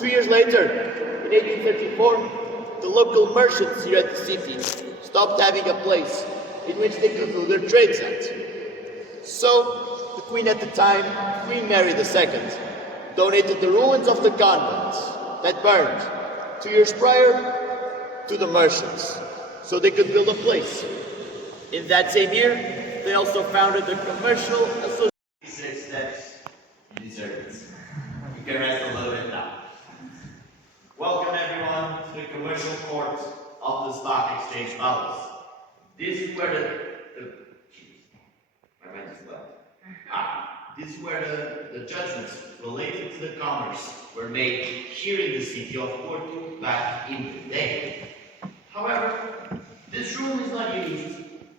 2 years later, in 1834, the local merchants here at the city stopped having a place in which they could do their trades at. So, the queen at the time, Queen Mary II, donated the ruins of the convent that burned 2 years prior to the merchants, so they could build a place. In that same year, they also founded the Commercial Association. 6 steps, you deserve it. You can rest a little bit now. Welcome everyone to the commercial court of the Stock Exchange Palace. This is where this is where the judgments related to the commerce were made here in the city of Porto back in the day. However, this room is not used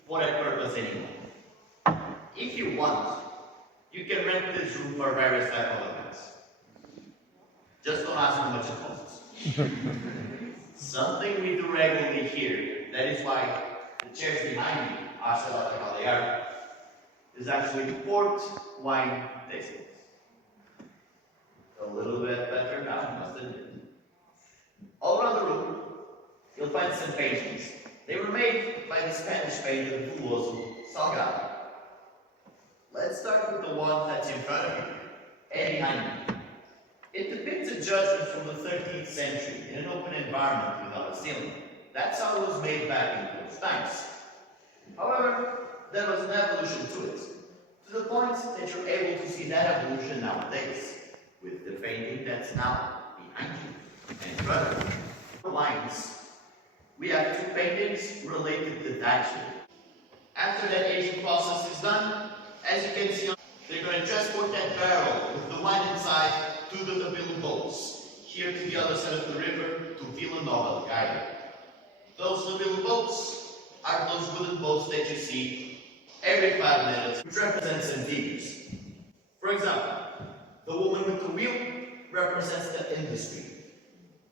for that purpose anymore. If you want, you can rent this room for various type of events. Just don't ask how much it costs. Something we do regularly here, that is why the chairs behind me are set up like how they are, is actually port wine tastings. A little bit better now, I must admit. All around the room, you'll find some paintings. They were made by the Spanish painter Salgado. Let's start with the one that's in front of you and behind me. It depicts a judgment from the 13th century in an open environment without a ceiling. That's how it was made back in those times. However, there was an evolution to it, to the point that you're able to see that evolution nowadays, with the painting that's now behind you and in front of you. Lines. We have 2 paintings related to that year. After that aging process is done, as you can see, they're going to transport that barrel with the wine inside to the Nobilo boats, here to the other side of the river, to Vila Nova de Gaia. Those Nobilo boats are those wooden boats that you see every 5 minutes, which represents some figures. For example, the woman with the wheel represents the industry.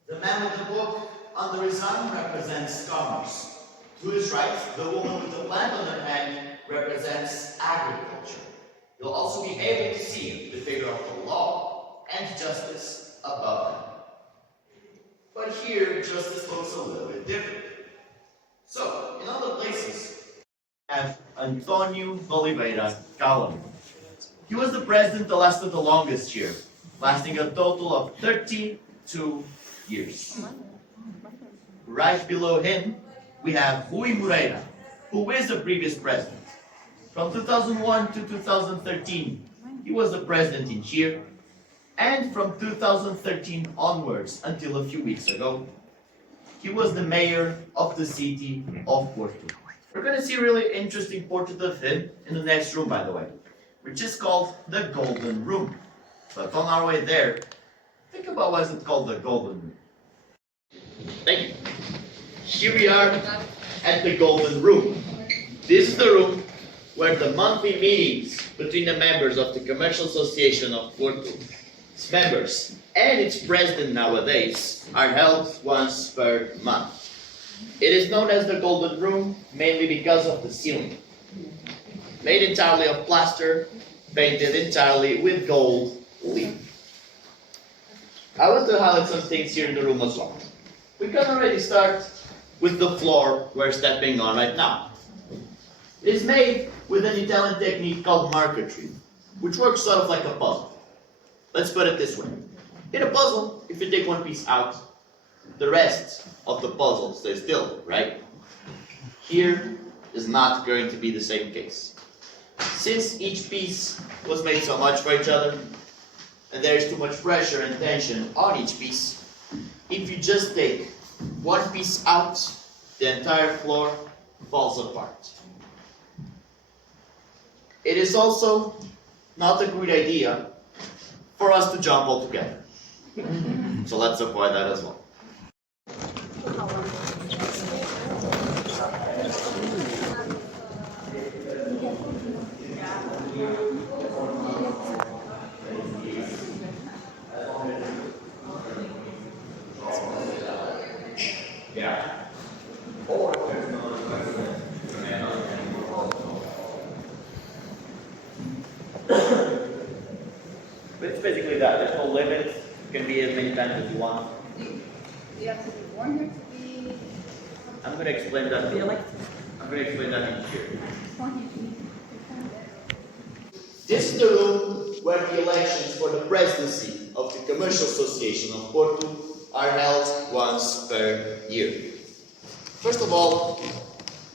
The man with the book under his arm represents commerce. To his right, the woman with the plant on her hand represents agriculture. You'll also be able to see the figure of the law and justice above them. But here, justice looks a little bit different. So, in other places, we have Antonio Oliveira Calamo. He was the president that lasted the longest here, lasting a total of 32 years. Right below him, we have Rui Moreira, who is the previous president. From 2001 to 2013, he was the president in Chile, and from 2013 onwards, until a few weeks ago, he was the mayor of the city of Porto. We're going to see a really interesting portrait of him in the next room, by the way, which is called the Golden Room. But on our way there, think about why is it called the Golden Room. Thank you. Here we are at the Golden Room. This is the room where the monthly meetings between the members of the Commercial Association of Porto, its members, and its president nowadays are held once per month. It is known as the Golden Room mainly because of the ceiling. Made entirely of plaster, painted entirely with gold leaf. I want to highlight some things here in the room as well. We can already start with the floor we're stepping on right now. It is made with an Italian technique called marquetry, which works sort of like a puzzle. Let's put it this way. In a puzzle, if you take one piece out, the rest of the puzzle stays still, right? Here is not going to be the same case. Since each piece was made so much for each other, and there is too much pressure and tension on each piece, if you just take one piece out, the entire floor falls apart. It is also not a good idea for us to jump all together. So let's avoid that as well. Yeah. It's basically that. There's no limit You can be as many times as you want. You have to be born here to be. I'm going to explain that. I'm going to explain that in here. This is the room where the elections for the presidency of the Commercial Association of Porto are held once per year. First of all,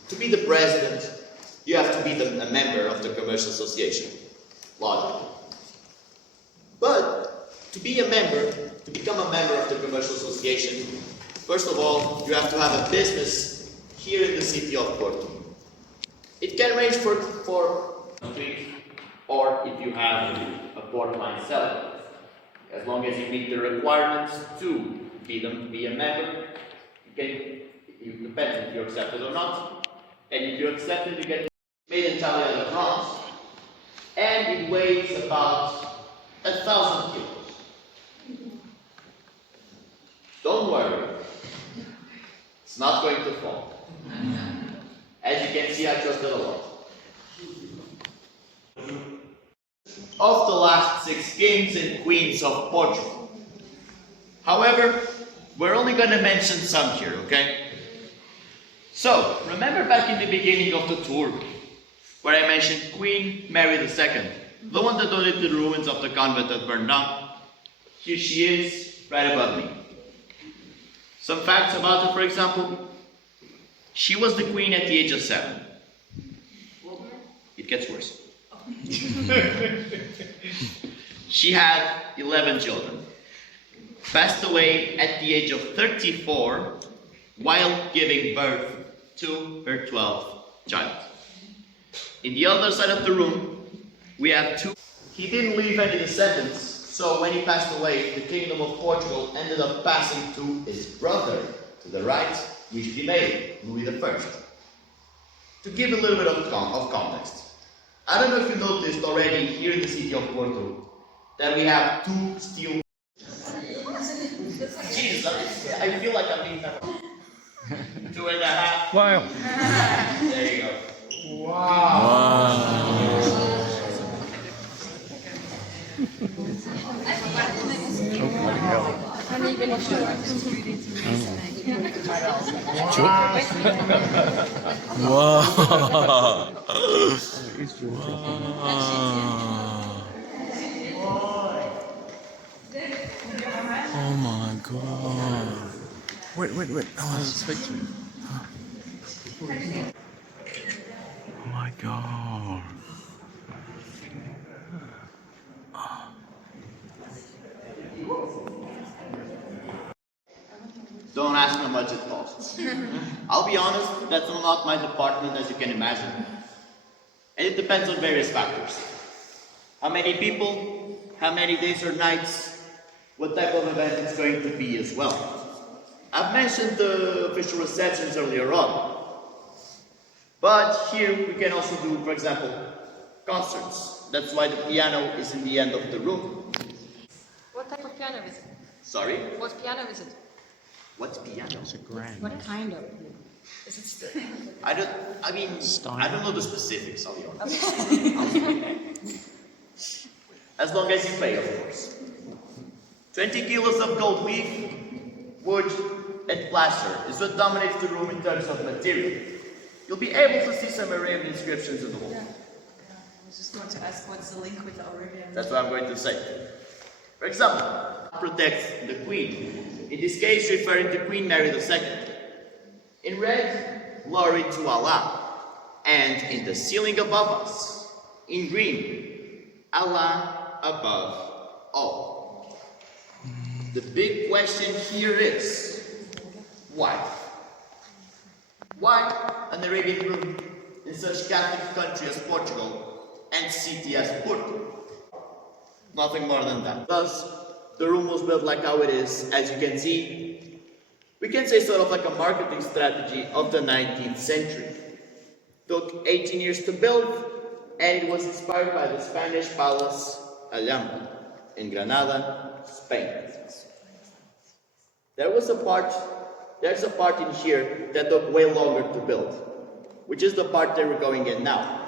to be the president, you have to be a member of the Commercial Association. Logic. But to be a member, to become a member of the Commercial Association, first of all, you have to have a business here in the city of Porto. It can range for or if you have a port line seller. As long as you meet the requirements to be a member, it depends if you're accepted or not. And if you're accepted, you get made in Italia France, and it weighs about 1,000 kilos. Don't worry, it's not going to fall. As you can see, I trusted a lot. Of the last 6 kings and queens of Portugal. However, we're only going to mention some here, okay? So, remember back in the beginning of the tour, where I mentioned Queen Mary II, the one that donated the ruins of the convent that burned down? Here she is, right above me. Some facts about her, for example. She was the queen at the age of 7. It gets worse. She had 11 children. Passed away at the age of 34 while giving birth to her 12th child. In the other side of the room, we have 2. He didn't leave any descendants, so when he passed away, the Kingdom of Portugal ended up passing to his brother to the right, which he made, Louis I. To give a little bit of context, I don't know if you noticed already here in the city of Porto that we have 2 steel. Jesus, I feel like I'm being 2.5. Wow. There you go. Oh my god. Wait. Oh, let's speak to him. Oh my god. Don't ask me how much it costs. I'll be honest, that's not my department, as you can imagine. And it depends on various factors. How many people, how many days or nights, what type of event it's going to be as well. I've mentioned the official receptions earlier on. But here we can also do, for example, concerts. That's why the piano is in the end of the room. What type of piano is it? Sorry? What piano is it? What's piano? It's a grand. What kind of? Is it I don't know the specifics, I'll be honest. As long as you pay, of course. 20 kilos of gold leaf, wood, and plaster is what dominates the room in terms of material. You'll be able to see some Arabian inscriptions on the wall. I was just going to ask what's the link with the Arabian. That's what I'm going to say. For example, protects the queen. In this case, referring to Queen Mary II. In red, glory to Allah. And in the ceiling above us, in green, Allah above all. The big question here is, why? Why an Arabian room in such Catholic country as Portugal and city as Porto? Nothing more than that. Thus, the room was built like how it is, as you can see. We can say sort of like a marketing strategy of the 19th century. Took 18 years to build, and it was inspired by the Spanish Palace Alhambra in Granada, Spain. There's a part in here that took way longer to build, which is the part that we're going in now.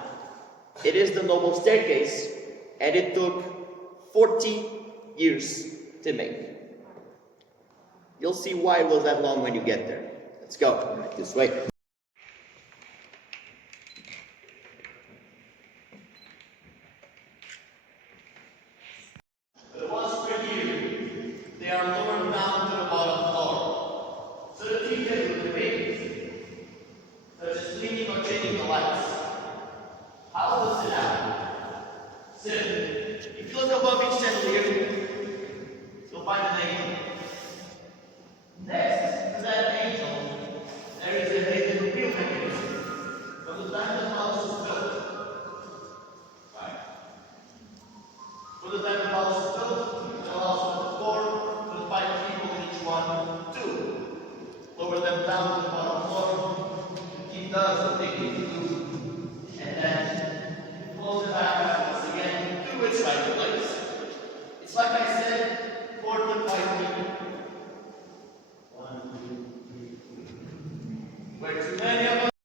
It is the noble staircase, and it took 40 years to make. You'll see why it was that long when you get there. Let's go. Right this way. The ones for here, they are lowered down to the bottom floor. So the details of the babies, such as cleaning or changing the lights. How to sit down? Sit. If you look above each chandelier, you'll find an angel. Next to that angel, there is a hidden wheel mechanism from the time the palace was built. Right. For the time the palace was built, it allows for the 4 to 5 people in each one, 2. Lower them down to the bottom floor, to keep those dignity 2. And then close it back up once again to its right place. It's like I said, 4 to 5 people. 1, 2, 3, 4. Where too many of us